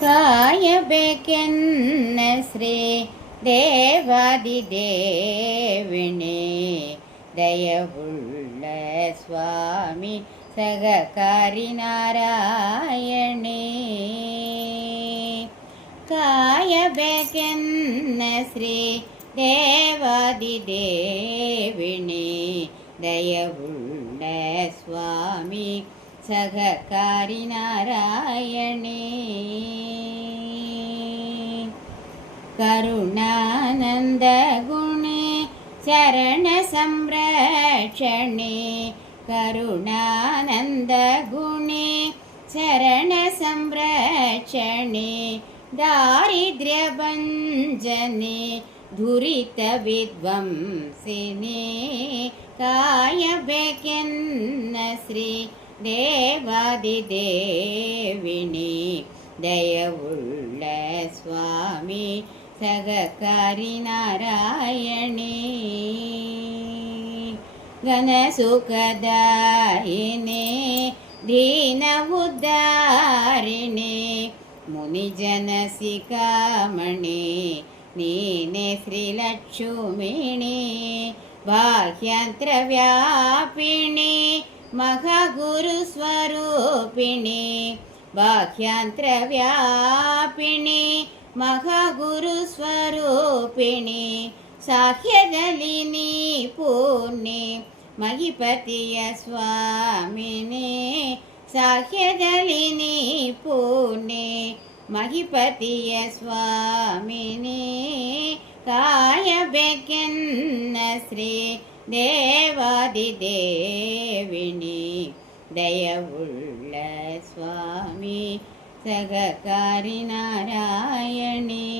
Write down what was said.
ಕಾಯಬೇಕೆನ್ನ ಶ್ರೀ ದೇವಾದಿದೇವಿಣಿ ದಯವುಳ್ಳ ಸ್ವಾಮಿ ಸಗಕಾರಿ ನಾರಾಯಣಿ. ಕಾಯಬೇಕೆನ್ನ ಶ್ರೀ ದೇವಾದಿದೇವಿಣಿ ದಯವುಳ್ಳ ಸ್ವಾಮಿ ಸಗಕಾರಿ ನಾರಾಯಣಿ. ಕರುಣಾನಂದ ಗುಣೆ ಚರಣ ಸಂರಕ್ಷಣೆ ಕರುಣಾನಂದ ಗುಣೆ ಚರಣ ಸಂರಕ್ಷಣೆ ದಾರಿದ್ರ್ಯ ಭಂಜನೆ ದುರಿತ ವಿದ್ವಂಸಿನಿ. ಕಾಯಬೇಕೆನ್ನ ಶ್ರೀ ದೇವಾದಿದೇವಿಣಿ ದಯವುಳ್ಳ ಸ್ವಾಮಿ ಸಗಕಾರಿ ನಾರಾಯಣಿ. ಘನ ಸುಖದಾಯಿನಿ ದೀನ ಉದ್ಧಾರಿಣಿ ಮುನಿಜನ ಶಿಖಾಮಣಿ ನೀನೆ ಶ್ರೀಲಕ್ಷ್ಮಿಣಿ. ಬಾಹ್ಯಂತ್ರ ವ್ಯಾಪಿಣಿ ಮಹಾಗುರು ಸ್ವರೂಪಿಣಿ ಬಾಹ್ಯಂತ್ರ ವ್ಯಾಪಿಣಿ ಮಹಾಗುರು ಸ್ವರೂಪಿಣಿ. ಸಾಹ್ಯದಲ್ಲಿ ನೀ ಪೂರ್ಣಿ ಮಹಿಪತಿಯ ಸ್ವಾಮಿನಿ. ಸಾಹ್ಯದಲ್ಲಿ ನೀ ಪೂರ್ಣಿ ಮಹಿಪತಿಯ ಸ್ವಾಮಿನಿ. ಕಾಯಬೇಕೆನ್ನ ಶ್ರೀ ದೇವಾದಿದೇವಿಣಿ ದಯವುಳ್ಳ ಸ್ವಾಮಿ ಸಗಕಾರಿ ನಾರಾಯಣಿ.